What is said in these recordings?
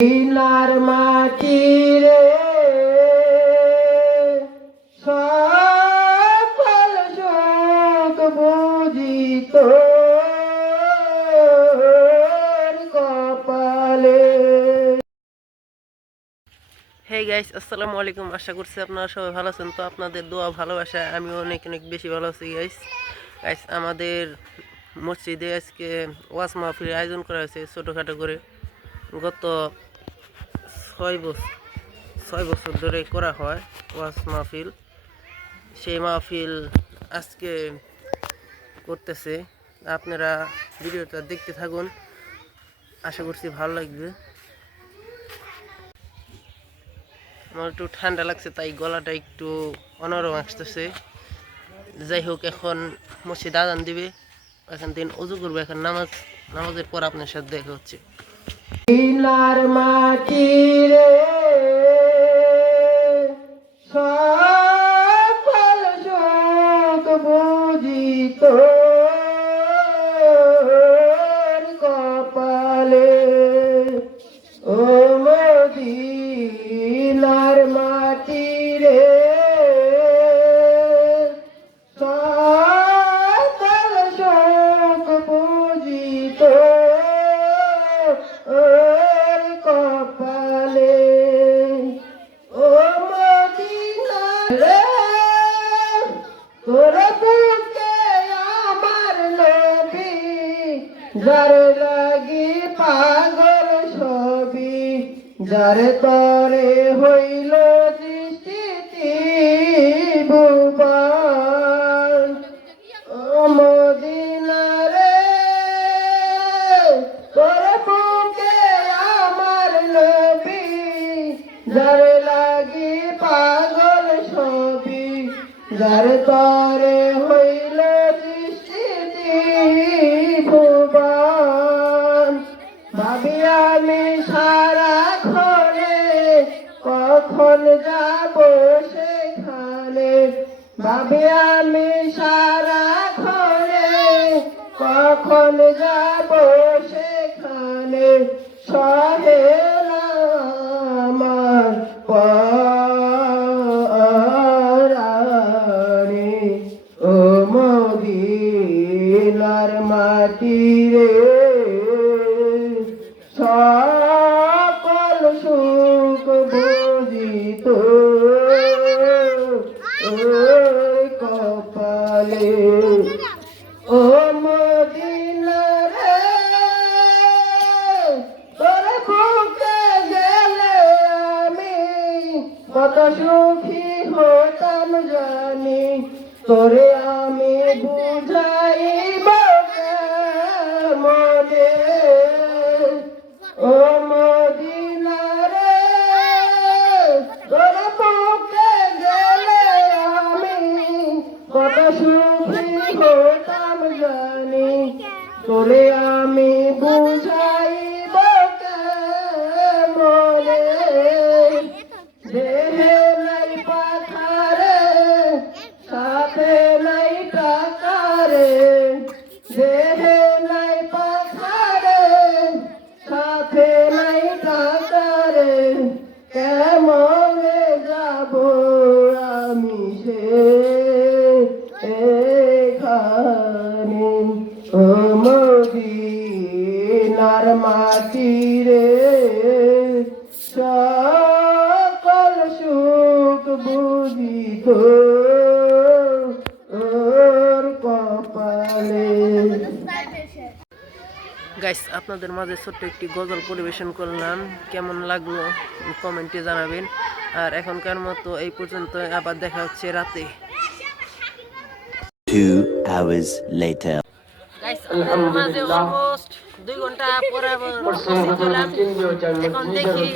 সোনার মাটি রে শোক বুঝিত। গাইস আসসালামু আলাইকুম। আশা করছি আপনারা সবাই ভালো আছেন। তো আপনাদের দোয়া, ভালোবাসা আমি অনেক অনেক বেশি ভালো আছি গাইস গাইস আমাদের মসজিদে আজকে ওয়াজ মাহফিল আয়োজন করা হয়েছে ছোটোখাটো করে। গত ছয় বছর ছয় বছর ধরে করা হয় ওয়াজ মাহফিল। সেই মাহফিল আজকে করতেছে। আপনারা ভিডিওটা দেখতে থাকুন। আশা করছি ভালো লাগবে। আমার একটু ঠান্ডা লাগছে, তাই গলাটা একটু অনরম আসতেছে। যাই হোক, এখন মসজিদ আদান দিবে। এখন দিন অজু করব, এখন নামাজ, নামাজের পর আপনার সাথে দেখা হচ্ছে। মাটি রে যার লাগি পাগল ছবি, যার তরে হইল সৃষ্টি ভুবন ও আমার যার লাগি পাগল ছবি, যার তরে ভাবি আমি সারা ঘরে কখন যাব সেখানে? ভাবি আমি সারা ঘরে কখন যাব সেখানে? সহে ওই কপালে। ও আমি কত সুখী হতাম জানি। তোরে আমি বুঝাইব তোরে আমি বুঝাইব মনে দেহে নাই পাথারে, সাথে নাই টাকারে, দেহে নাই পাথারে, সাথে নাই টাকারে, কেমনে যাব আমি সে এখানে? মদিনার মাটি রে সকল সুখ বুঝিত। ওর কপালে। গাইস আপনাদের মাঝে ছোট্ট একটি গজল পরিবেশন করলাম। কেমন লাগল? কমেন্টে জানাবেন। আর এখনকার মতো এই পর্যন্ত আবার দেখা হচ্ছে রাতে। Two hours later. মাঝে অলমোস্ট দুই ঘণ্টা পরে উপস্থিত এখন দেখি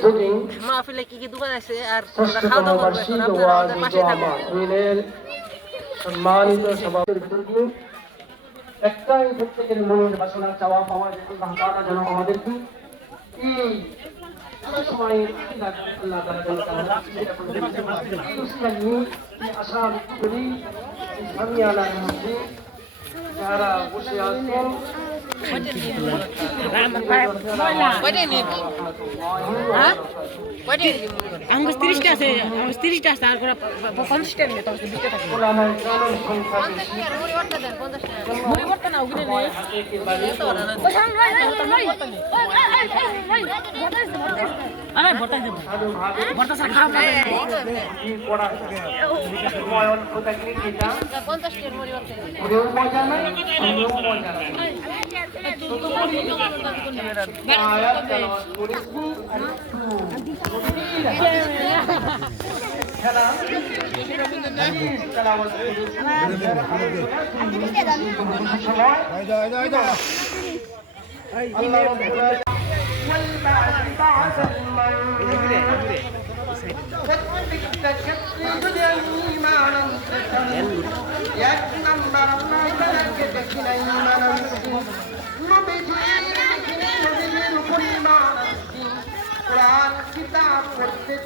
মাহফিলে কি কি দোকান আছে আর খাওয়া দাওয়া করব আপনারা আমাদের পাশে সম্মানিত সভাপতি। একটাই প্রত্যেকের মনের বাসনা চাওয়া পাওয়া যে আল্লাহ যেন আমাদেরকে এই আশা করি মধ্যে যারা বসে আছেন আমার তিরিশটা আছে আমার তিরিশটা আছে আর করে পঞ্চাশটা নিয়ে তখন বিশটা থাকে। মুড়ি ভর্তা দেবো। খাওয়া সময়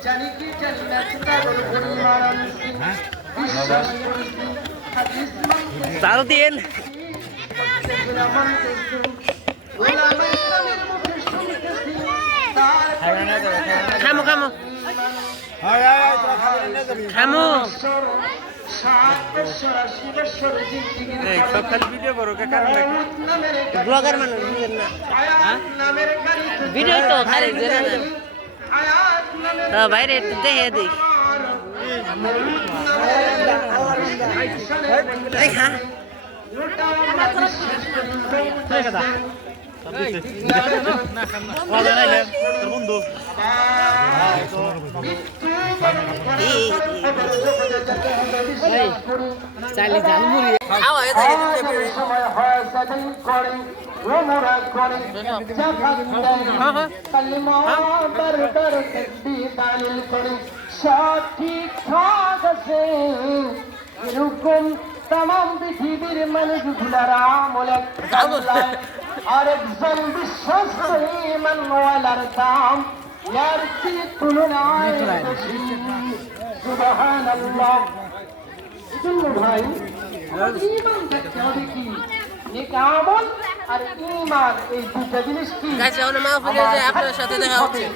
জানি কি। জানি না কিতাবের উপর বিশ্বাস করেছি হাদিস মানতে চালু দিন খামো খামো। খামো। ভিডিও করো ব্লগার মানুষ না। গাড়িতে ভিডিও তো খালি তো বাইরে একটু দেখে দিই। বন্ধু। চাইলে জাল মুড়ি খাওয়া হয়ে থাকে আমাদের সময় হয় সেদিন করে ওমরা করে জাকাত দেয় কালিমা দরবার তকবীর তালিল করে সব ঠিক ঠাক আছে এরকম তাম পৃথিবীর মানুষগুলার আমল এক আল্লাহ আর একজন বিশ্বস্ত দাম ইয়ার কি তুলনায় বেশি সুবহানাল্লাহ জন্য ভাই ইমান থাকতে হবে কি নেক আর ইমান এই দুটো জিনিস কি গাছ এখন মাহফিলে যে আপনার সাথে দেখা হচ্ছে।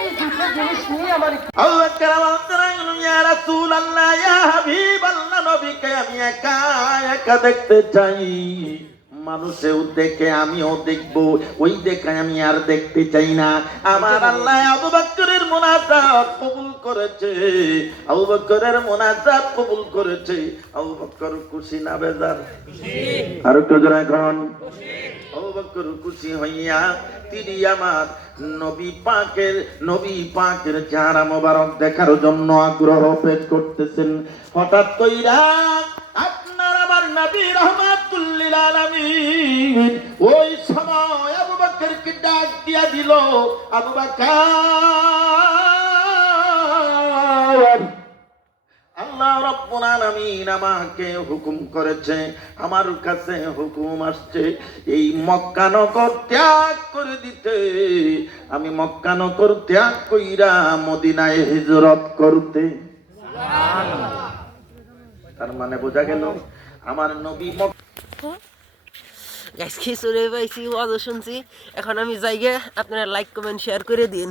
এই দুটো জিনিস নিয়ে আমার আল্লাহ কালাম আন্তরাঙ্গলুম ইয়া রাসূলুল্লাহ ইয়া হাবিবাল্লাহ নবীকে আমি একা একা দেখতে চাই। মানুষেও দেখে আমিও দেখব। ওই দেখায় আমি আর দেখতে চাই না। আমার আল্লাহ আবু বকরের মোনাজাত কবুল করেছে। আবু বকরের মোনাজাত কবুল করেছে। আবু বকর খুশি না বেজার? আর কজন এখন। আবু বকর খুশি হইয়া তিনি আমার নবী পাকের নবী পাকের চেহারা মোবারক দেখার জন্য আগ্রহ পেশ করতেছেন। হঠাৎ কইরা আপনার আমার নবী আলামিন ওই সময় আবু বকরকে ডাক দিয়া দিল আবু বকর আল্লাহ রব্বুল আলামিন আমাকে হুকুম করেছে আমার কাছে হুকুম আসছে এই মক্কানগর ত্যাগ করে দিতে। আমি মক্কা মক্কানগর ত্যাগ কইরা মদিনায় হিজরত করতে। তার মানে বোঝা গেল আমার নবী মক্কা গাছ খিচুড়ি পাইছি ওয়াজ শুনছি। এখন আমি যাইগে আপনারা লাইক কমেন্ট শেয়ার করে দিন।